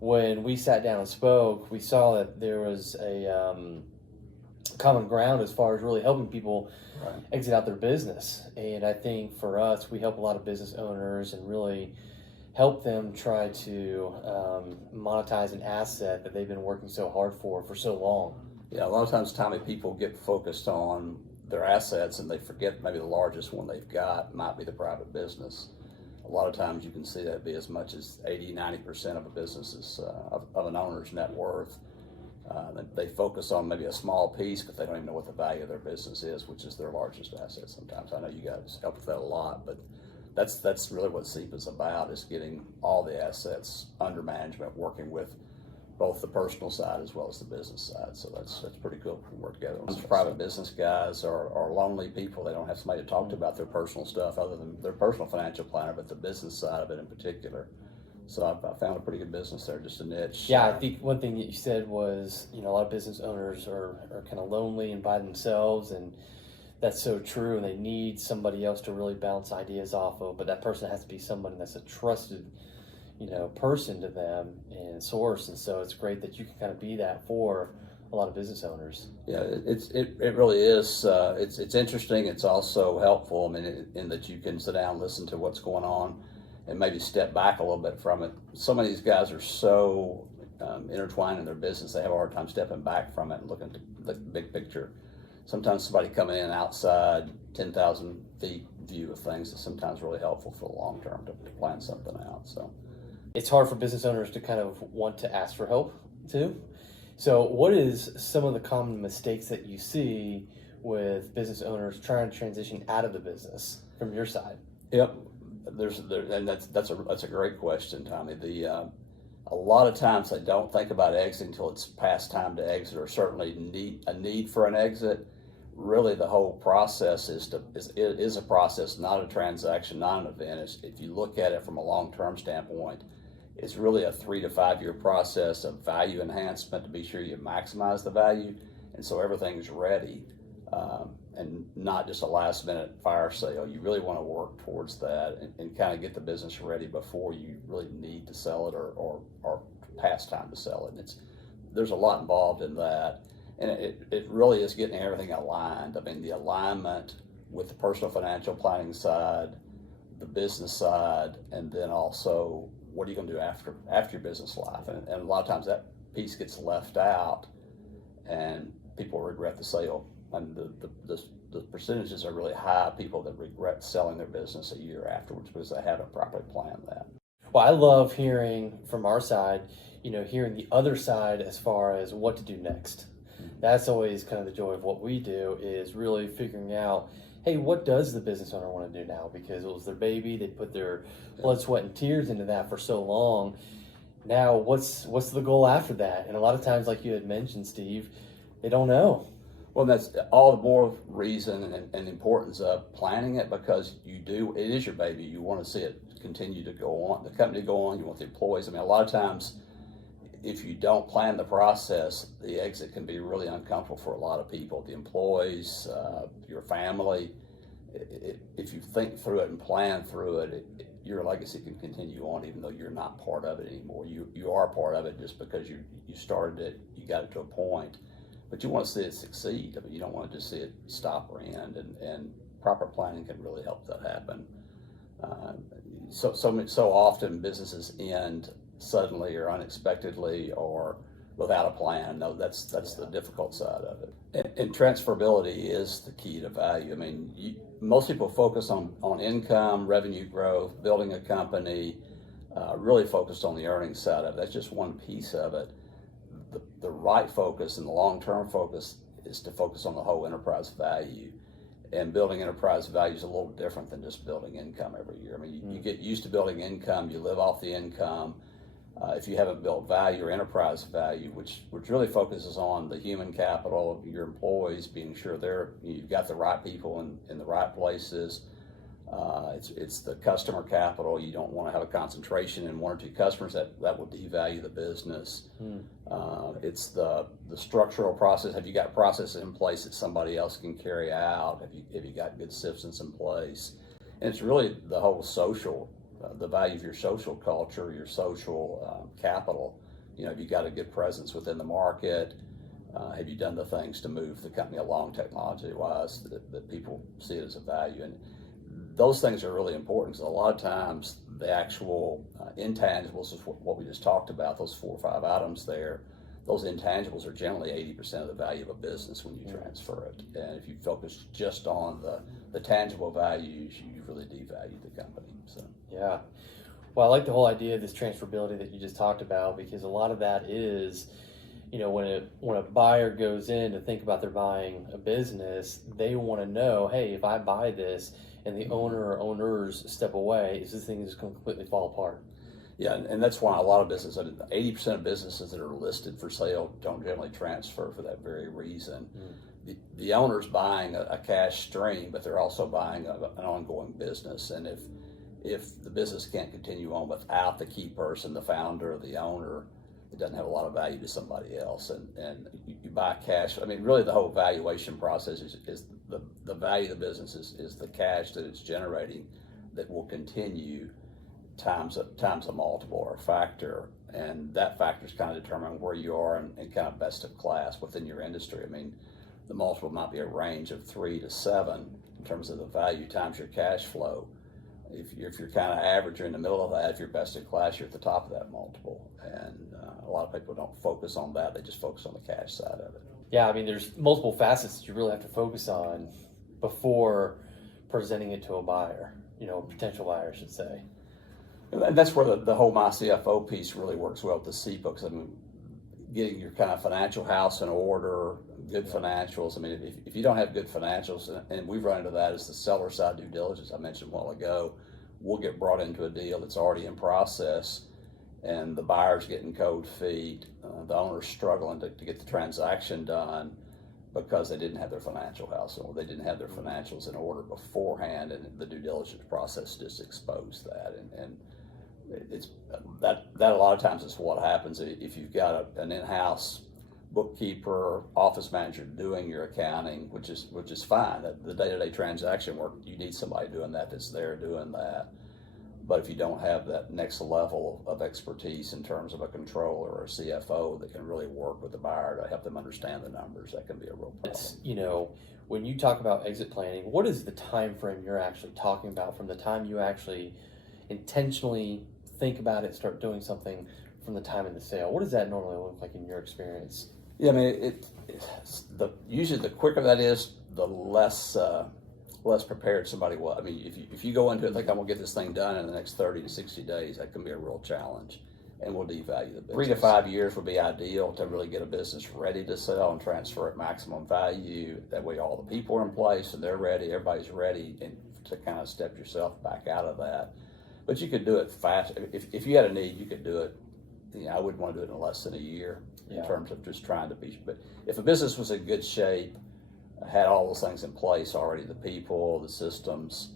when we sat down and spoke, we saw that there was a common ground as far as really helping people exit out their business. And I think for us, we help a lot of business owners and really help them try to monetize an asset that they've been working so hard for so long. Yeah, a lot of times, Tommy, people get focused on their assets and they forget maybe the largest one they've got might be the private business. A lot of times you can see that be as much as 80-90% of a business's of an owner's net worth. They focus on maybe a small piece, but they don't even know what the value of their business is, which is their largest asset sometimes. I know you guys help with that a lot, but that's really what SEPA is about, is getting all the assets under management, working with both the personal side as well as the business side. So that's pretty cool. We work together. Those private business guys are lonely people. They don't have somebody to talk to about their personal stuff other than their personal financial planner, but the business side of it in particular. So I found a pretty good business there, just a niche. Yeah, I think one thing that you said was, a lot of business owners are kind of lonely and by themselves, and that's so true, and they need somebody else to really bounce ideas off of, but that person has to be somebody that's a trusted person to them and source. And so it's great that you can kind of be that for a lot of business owners. Yeah, it really is. It's interesting. It's also helpful. I mean, in that you can sit down, listen to what's going on, and maybe step back a little bit from it. Some of these guys are so intertwined in their business, they have a hard time stepping back from it and looking at the big picture. Sometimes somebody coming in outside 10,000 feet view of things is sometimes really helpful for the long term to plan something out. So it's hard for business owners to kind of want to ask for help too. So what is some of the common mistakes that you see with business owners trying to transition out of the business from your side? Yep, and that's a great question, Tommy. A lot of times they don't think about exiting until it's past time to exit, or certainly a need for an exit. Really, the whole process is a process, not a transaction, not an event. If you look at it from a long-term standpoint, it's really a 3 to 5 year process of value enhancement to be sure you maximize the value, and so everything's ready, and not just a last minute fire sale. You really want to work towards that and kind of get the business ready before you really need to sell it or past time to sell it. And there's a lot involved in that, and it really is getting everything aligned. I mean, the alignment with the personal financial planning side, the business side, and then also what are you going to do after your business life? And a lot of times that piece gets left out, and people regret the sale. And the percentages are really high. People that regret selling their business a year afterwards because they haven't properly planned that. Well, I love hearing from our side, hearing the other side as far as what to do next. That's always kind of the joy of what we do, is really figuring out, hey, what does the business owner want to do now? Because it was their baby, they put their blood, sweat, and tears into that for so long. Now, what's the goal after that? And a lot of times, like you had mentioned, Steve, they don't know. Well, that's all the more reason and importance of planning it, because it is your baby. You want to see it continue to go on, the company to go on. You want the employees. I mean, a lot of times, if you don't plan the process, the exit can be really uncomfortable for a lot of people. The employees, your family. If you think through it and plan through it, your legacy can continue on even though you're not part of it anymore. You are part of it just because you started it, you got it to a point. But you want to see it succeed. I mean, you don't want to just see it stop or end, and proper planning can really help that happen. So often businesses end suddenly or unexpectedly or without a plan. No, that's the difficult side of it. And transferability is the key to value. I mean, most people focus on income, revenue growth, building a company, really focused on the earnings side of it. That's just one piece of it. The right focus and the long-term focus is to focus on the whole enterprise value. And building enterprise value is a little different than just building income every year. I mean, you get used to building income, you live off the income. If you haven't built value or enterprise value, which really focuses on the human capital of your employees, being sure you've got the right people in the right places. It's the customer capital. You don't want to have a concentration in one or two customers that will devalue the business. It's the structural process. Have you got processes in place that somebody else can carry out? Have you got good systems in place? And it's really the whole social, the value of your social culture, your social capital. Have you got a good presence within the market? Have you done the things to move the company along technology-wise that people see it as a value? And those things are really important because a lot of times the actual intangibles is what we just talked about, those 4 or 5 items there. Those intangibles are generally 80% of the value of a business when you transfer it. And if you focus just on the tangible values, you really devalue the company. So yeah. Well, I like the whole idea of this transferability that you just talked about, because a lot of that is, when a buyer goes in to think about they're buying a business, they want to know, hey, if I buy this and the owner or owners step away, is this thing just going to completely fall apart? Yeah, and that's why a lot of businesses, 80% of businesses that are listed for sale don't generally transfer for that very reason. The owner's buying a cash stream, but they're also buying an ongoing business. And if the business can't continue on without the key person, the founder or the owner, it doesn't have a lot of value to somebody else. And you buy cash. I mean, really the whole valuation process is the value of the business is the cash that it's generating that will continue times a multiple or a factor, and that factor is kind of determining where you are and kind of best of class within your industry. I mean, the multiple might be a range of 3 to 7 in terms of the value times your cash flow. If you're kind of average or in the middle of that, if you're best in class, you're at the top of that multiple. And a lot of people don't focus on that; they just focus on the cash side of it. Yeah, I mean, there's multiple facets that you really have to focus on before presenting it to a buyer, potential buyer, I should say. And that's where the whole My CFO piece really works well with the C books. I mean, getting your kind of financial house in order, good financials. I mean, if you don't have good financials, and we've run into that as the seller side due diligence I mentioned a while ago, we'll get brought into a deal that's already in process, and the buyer's getting cold feet, the owner's struggling to get the transaction done because they didn't have their financial house or they didn't have their financials in order beforehand, and the due diligence process just exposed that. And it's that a lot of times is what happens if you've got an in-house bookkeeper, office manager doing your accounting, which is fine. The day-to-day transaction work, you need somebody doing that's there doing that. But if you don't have that next level of expertise in terms of a controller or a CFO that can really work with the buyer to help them understand the numbers, that can be a real problem. When you talk about exit planning, what is the time frame you're actually talking about from the time you actually intentionally think about it, start doing something, from the time of the sale? What does that normally look like in your experience? Yeah, I mean, usually the quicker that is, the less prepared somebody will. I mean, if you go into it and think I'm gonna get this thing done in the next 30 to 60 days, that can be a real challenge, and will devalue the business. 3 to 5 years would be ideal to really get a business ready to sell and transfer at maximum value. That way, all the people are in place and they're ready, everybody's ready, and to kind of step yourself back out of that. But you could do it fast. If you had a need, you could do it. I wouldn't want to do it in less than a year in terms of just trying to be. But if a business was in good shape, had all those things in place already, the people, the systems,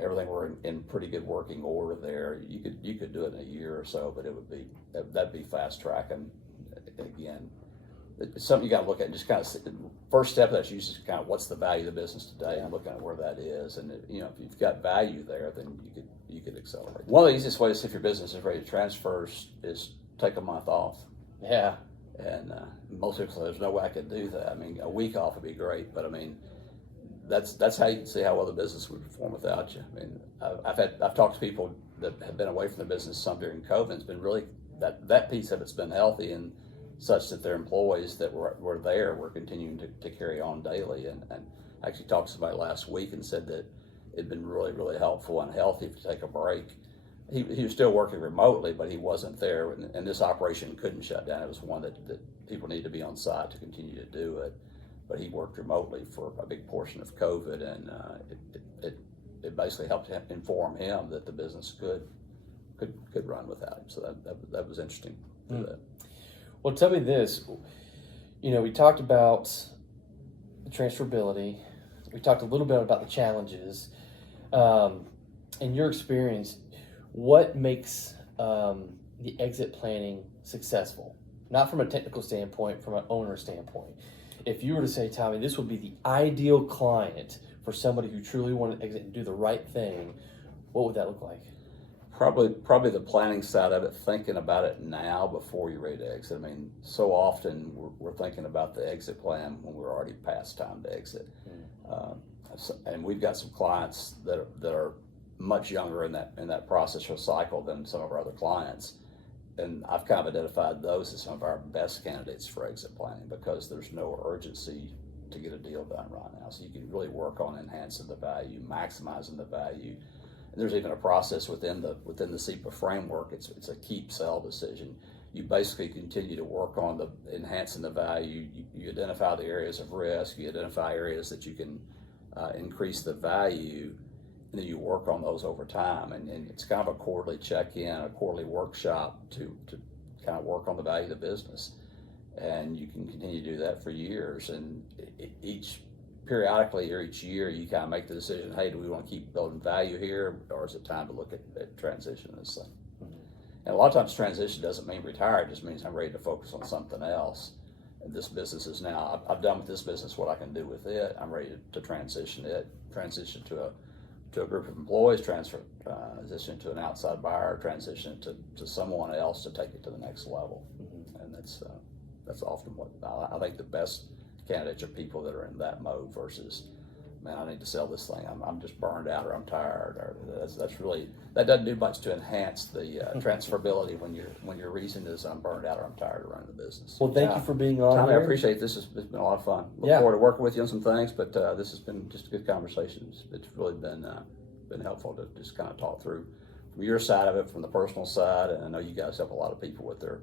everything were in pretty good working order there, you could do it in a year or so. But that'd be fast tracking. Again, it's something you got to look at. Just kind of first step of that's usually kind of what's the value of the business today and looking at where that is. And if you've got value there, then you could accelerate. One of the easiest ways to see if your business is ready to transfer is take a month off. Yeah. And most people say there's no way I could do that. I mean, a week off would be great, but I mean, that's how you can see how well the business would perform without you. I mean, I've talked to people that have been away from the business some during COVID. It's been really that piece of it's been healthy and such that their employees that were there were continuing to carry on daily. And I actually talked to somebody last week and said that it'd been really, really helpful and healthy to take a break. He was still working remotely, but he wasn't there, and this operation couldn't shut down. It was one that people need to be on site to continue to do it, but he worked remotely for a big portion of COVID, and it basically helped inform him that the business could run without him. So that was interesting. Well, tell me this. We talked about the transferability. We talked a little bit about the challenges. In your experience, what makes the exit planning successful? Not from a technical standpoint, from an owner standpoint. If you were to say, Tommy, this would be the ideal client for somebody who truly wanted to exit and do the right thing, what would that look like? Probably the planning side of it, thinking about it now before you're ready to exit. I mean, so often we're thinking about the exit plan when we're already past time to exit. And we've got some clients that are much younger in that process or cycle than some of our other clients. And I've kind of identified those as some of our best candidates for exit planning because there's no urgency to get a deal done right now. So you can really work on enhancing the value, maximizing the value. And there's even a process within the SEPA framework. It's a keep sell decision. You basically continue to work on enhancing the value. You identify the areas of risk. You identify areas that you can increase the value, and then you work on those over time. And it's kind of a quarterly check-in, a quarterly workshop to kind of work on the value of the business. And you can continue to do that for years. And periodically or each year, you kind of make the decision, hey, do we want to keep building value here, or is it time to look at transition and this thing? And a lot of times transition doesn't mean retire, it just means I'm ready to focus on something else. And this business is now, I've done with this business what I can do with it. I'm ready to transition to a group of employees, transition to an outside buyer, transition to someone else to take it to the next level. And that's often what I think the best candidates are people that are in that mode versus, man, I need to sell this thing. I'm just burned out, or I'm tired, or that doesn't do much to enhance the transferability when your reason is I'm burned out or I'm tired of running the business. Well, thank you for being on Tommy, here. I appreciate this. It's been a lot of fun. Look forward to working with you on some things, but this has been just a good conversation. It's really been helpful to just kind of talk through from your side of it, from the personal side, and I know you guys help a lot of people with their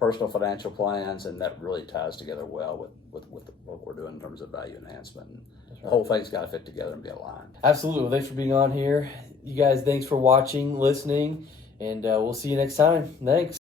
personal financial plans, and that really ties together well with what we're doing in terms of value enhancement. And the whole thing's got to fit together and be aligned. Absolutely. Well, thanks for being on here. You guys, thanks for watching, listening, and we'll see you next time. Thanks.